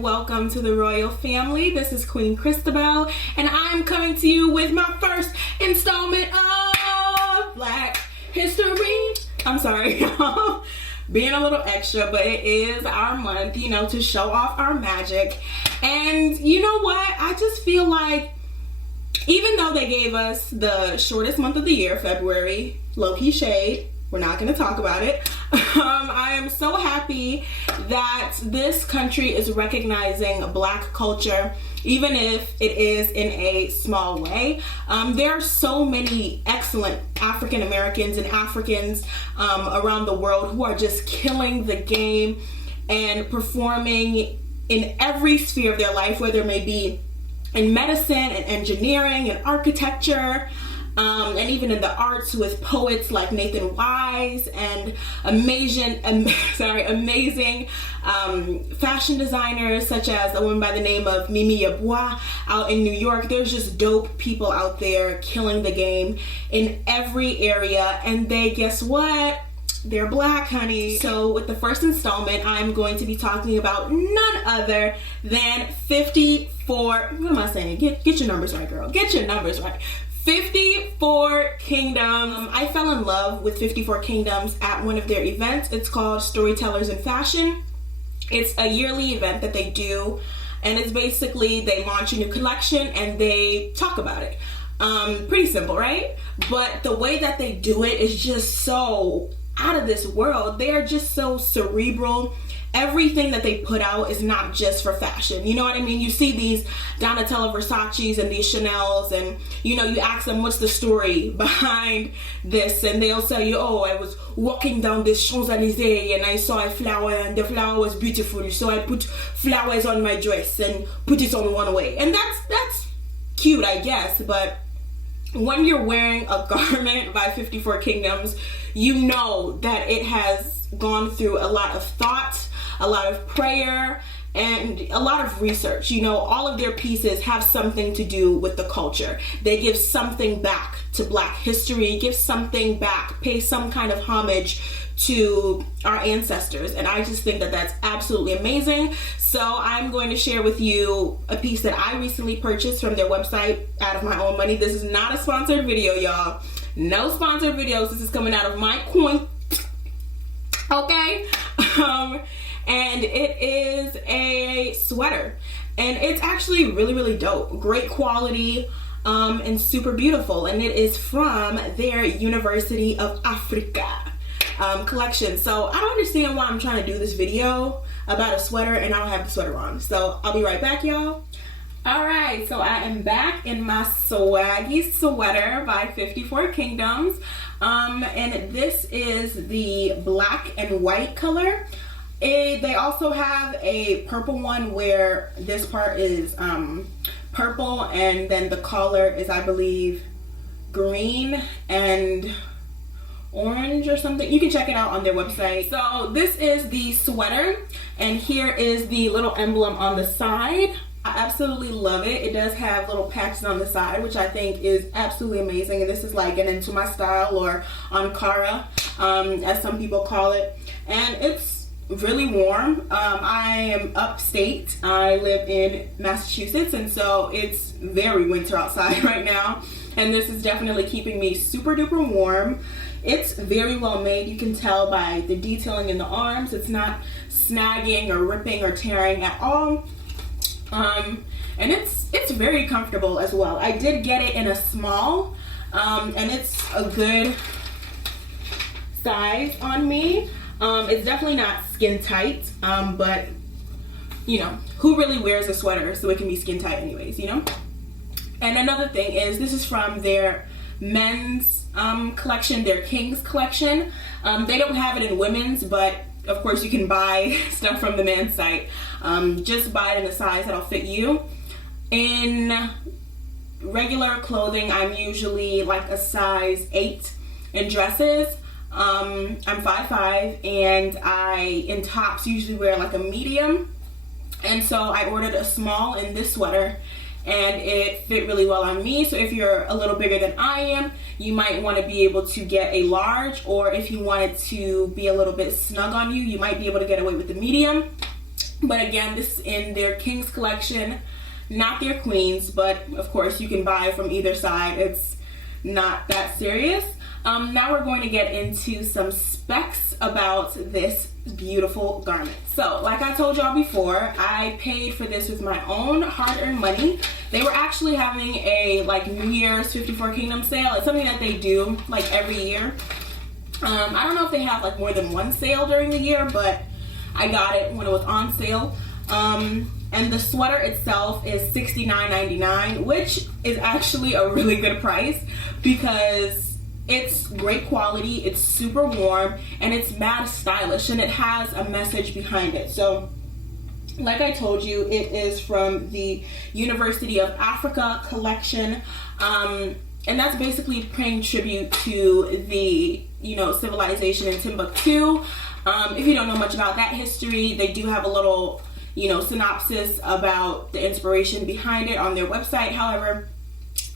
and welcome to the royal family. This is Queen Christabel, and I'm coming to you with my first installment of Black History. I'm sorry, y'all. Being a little extra, but it is our month, you know, to show off our magic. And you know what? I just feel like even though they gave us the shortest month of the year, February, low-key shade, we're not going to talk about it. I am so happy that this country is recognizing Black culture, even if it is in a small way. There are so many excellent African Americans and Africans around the world who are just killing the game and performing in every sphere of their life, whether it may be in medicine and engineering and architecture, and even in the arts with poets like Nathan Wise and amazing fashion designers such as a woman by the name of Mimi Yeboah out in New York. There's just dope people out there killing the game in every area, and they, guess what? They're Black, honey. So with the first installment, I'm going to be talking about none other than 54, what am I saying? Get your numbers right, girl. Get your numbers right. 54 Kingdoms. I fell in love with 54 Kingdoms at one of their events. It's called Storytellers in Fashion. It's a yearly event that they do, and it's basically they launch a new collection and they talk about it. Pretty simple, right? But the way that they do it is just so out of this world. They are just so cerebral. Everything that they put out is not just for fashion. You know what I mean? You see these Donatella Versace's and these Chanel's, and you know, you ask them what's the story behind this, and they'll tell you, oh, I was walking down this Champs-Élysées and I saw a flower and the flower was beautiful, so I put flowers on my dress and put it on one way. And that's cute, I guess, but when you're wearing a garment by 54 Kingdoms, you know that it has gone through a lot of thought, a lot of prayer, and a lot of research. You know, all of their pieces have something to do with the culture. They give something back to Black history, give something back, pay some kind of homage to our ancestors, and I just think that that's absolutely amazing. So I'm going to share with you a piece that I recently purchased from their website out of my own money. This is not a sponsored video, y'all. No sponsored videos. This is coming out of my coin. Okay? And it is a sweater, and it's actually really, really dope. Great quality, and super beautiful, and it is from their University of Africa collection. So I don't understand why I'm trying to do this video about a sweater and I don't have the sweater on. So I'll be right back, y'all. Alright, so I am back in my swaggy sweater by 54 Kingdoms, and this is the black and white color. They also have a purple one where this part is purple, and then the collar is, I believe, green and orange or something. You can check it out on their website. So this is the sweater, and here is the little emblem on the side. I absolutely love it. It does have little patches on the side, which I think is absolutely amazing, and this is like an into my style, or Ankara, as some people call it, and it's really warm. I am upstate. I live in Massachusetts, and so it's very winter outside right now, and this is definitely keeping me super duper warm. It's very well made. You can tell by the detailing in the arms. It's not snagging or ripping or tearing at all. And it's very comfortable as well. I did get it in a small, and it's a good size on me. It's definitely not skin tight, but you know, who really wears a sweater so it can be skin tight anyways, you know? And another thing is, this is from their men's collection, their Kings collection. They don't have it in women's, but of course you can buy stuff from the men's site. Just buy it in a size that'll fit you. In regular clothing, I'm usually like a size 8 in dresses. I'm 5'5", and I, in tops, usually wear like a medium. And so I ordered a small in this sweater, and it fit really well on me. So if you're a little bigger than I am, you might want to be able to get a large, or if you wanted to be a little bit snug on you, you might be able to get away with the medium. But again, this is in their Kings collection, not their Queens, but of course you can buy from either side. It's not that serious. Now we're going to get into some specs about this beautiful garment. So like I told y'all before, I paid for this with my own hard-earned money. They were actually having a like New Year's 54 Kingdom sale. It's something that they do like every year. I don't know if they have like more than one sale during the year, but I got it when it was on sale. And the sweater itself is $69.99, which is actually a really good price because it's great quality, it's super warm, and it's mad stylish, and it has a message behind it. So like I told you, it is from the University of Africa collection, and that's basically paying tribute to the, you know, civilization in Timbuktu. If you don't know much about that history, they do have a little, you know, synopsis about the inspiration behind it on their website. However,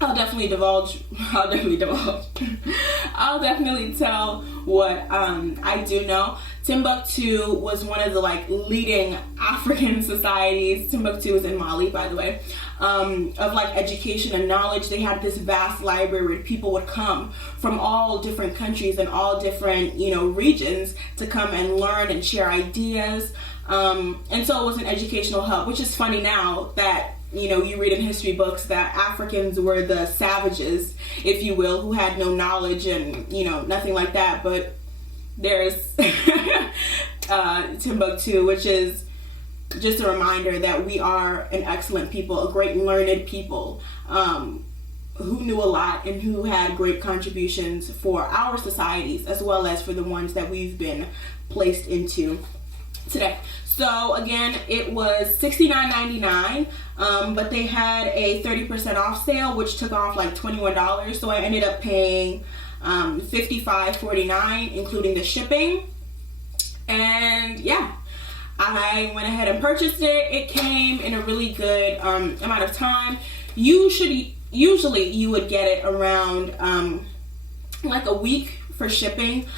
I'll definitely tell what I do know. Timbuktu was one of the like leading African societies. Timbuktu is in Mali, by the way, of like education and knowledge. They had this vast library where people would come from all different countries and all different, you know, regions to come and learn and share ideas. And so it was an educational hub, which is funny now that, you know, you read in history books that Africans were the savages, if you will, who had no knowledge and, you know, nothing like that. But there's Timbuktu, which is just a reminder that we are an excellent people, a great learned people, who knew a lot and who had great contributions for our societies as well as for the ones that we've been placed into today. So again, it was $69.99, but they had a 30% off sale, which took off like $21. So I ended up paying $55.49, including the shipping. And yeah, I went ahead and purchased it. It came in a really good amount of time. Usually you would get it around like a week for shipping,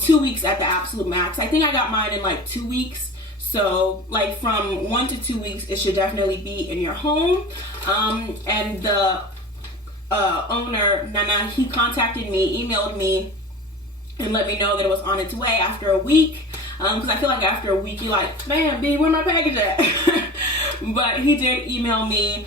2 weeks at the absolute max. I think I got mine in like 2 weeks. So like from 1 to 2 weeks, it should definitely be in your home. And the owner, Nana, he contacted me, emailed me, and let me know that it was on its way after a week. Because I feel like after a week, you're like, man, B, where my package at? But he did email me,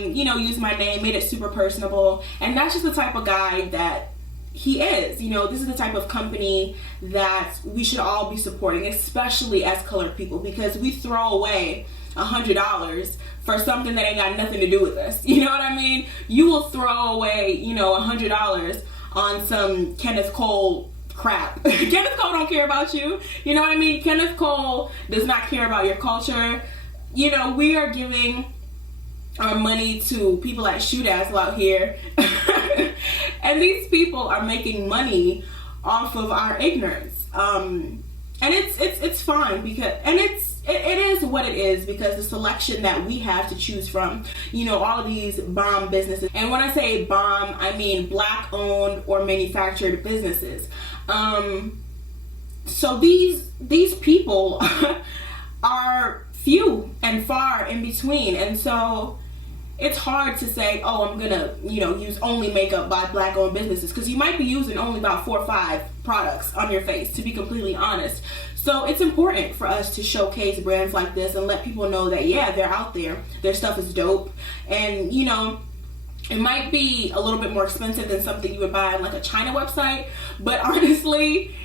you know, used my name, made it super personable. And that's just the type of guy that he is. You know, this is the type of company that we should all be supporting, especially as colored people, because we throw away $100 for something that ain't got nothing to do with us. You know what I mean? You will throw away, you know, $100 on some Kenneth Cole crap. Kenneth Cole don't care about you. You know what I mean? Kenneth Cole does not care about your culture. You know, we are giving our money to people like Shoe Dazzle out here. And these people are making money off of our ignorance. And it's fine because, and it is what it is because the selection that we have to choose from, you know, all of these bomb businesses. And when I say bomb, I mean black owned or manufactured businesses. So these people are few and far in between. And so it's hard to say, oh, I'm gonna, you know, use only makeup by black owned businesses, because you might be using only about 4 or 5 products on your face, to be completely honest. So it's important for us to showcase brands like this and let people know that, yeah, they're out there, their stuff is dope. And, you know, it might be a little bit more expensive than something you would buy on like a China website, but honestly,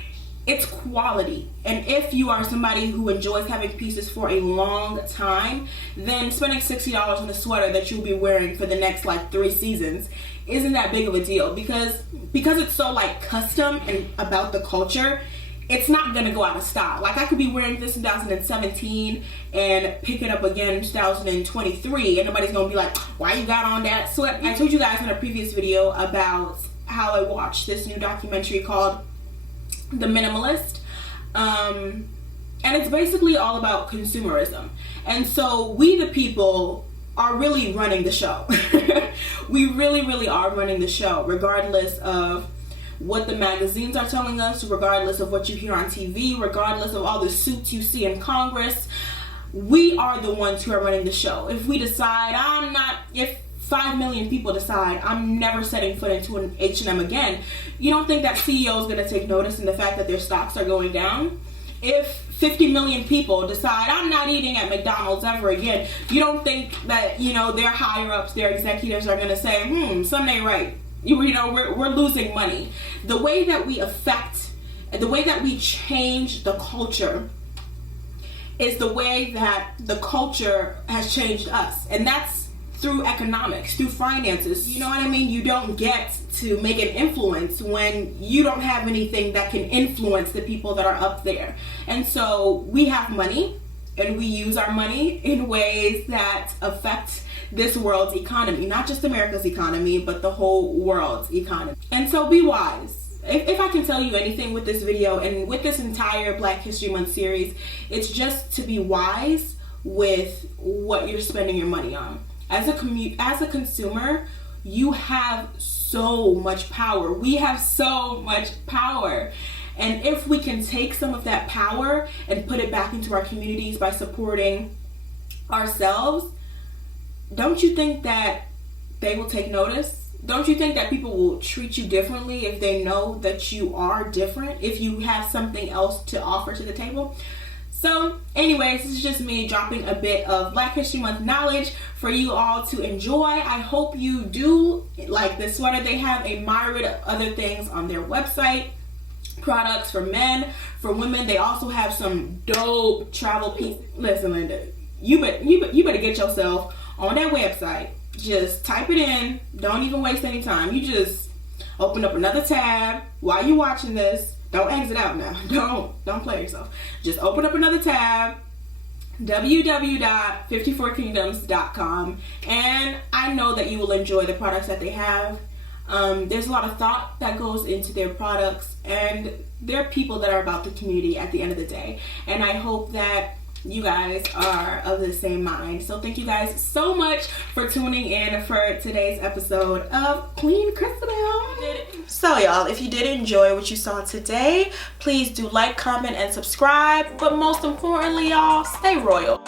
it's quality. And if you are somebody who enjoys having pieces for a long time, then spending $60 on a sweater that you'll be wearing for the next like 3 seasons isn't that big of a deal, because it's so like custom and about the culture. It's not gonna go out of style. Like I could be wearing this in 2017 and pick it up again in 2023, and nobody's gonna be like, why you got on that sweat? I told you guys in a previous video about how I watched this new documentary called The Minimalist, and it's basically all about consumerism. And so we the people are really running the show. We really are running the show, regardless of what the magazines are telling us, regardless of what you hear on TV, regardless of all the suits you see in Congress. we are the ones who are running the show. If we decide if 5 million people decide I'm never setting foot into an H&M again, you don't think that CEO is going to take notice in the fact that their stocks are going down? If 50 million people decide I'm not eating at McDonald's ever again, you don't think that, their higher ups, their executives are going to say, something ain't right. We're losing money. The way that we change the culture is the way that the culture has changed us. And that's through economics, through finances. You know what I mean? You don't get to make an influence when you don't have anything that can influence the people that are up there. And so we have money, and we use our money in ways that affect this world's economy, not just America's economy, but the whole world's economy. And so be wise. If I can tell you anything with this video and with this entire Black History Month series, it's just to be wise with what you're spending your money on. As a consumer, you have so much power. We have so much power. And if we can take some of that power and put it back into our communities by supporting ourselves, don't you think that they will take notice? Don't you think that people will treat you differently if they know that you are different, if you have something else to offer to the table? So anyways, this is just me dropping a bit of Black History Month knowledge for you all to enjoy. I hope you do like this sweater. They have a myriad of other things on their website. Products for men, for women. They also have some dope travel pieces. Listen, Linda, you better get yourself on that website. Just type it in. Don't even waste any time. You just open up another tab while you're watching this. Don't exit out now. Don't play yourself. Just open up another tab, www.54kingdoms.com, and I know that you will enjoy the products that they have. There's a lot of thought that goes into their products, and they're people that are about the community at the end of the day. And I hope that you guys are of the same mind. So thank you guys so much for tuning in for today's episode of Queen Christabel. So y'all, if you did enjoy what you saw today, please do like, comment, and subscribe. But most importantly, y'all, stay royal.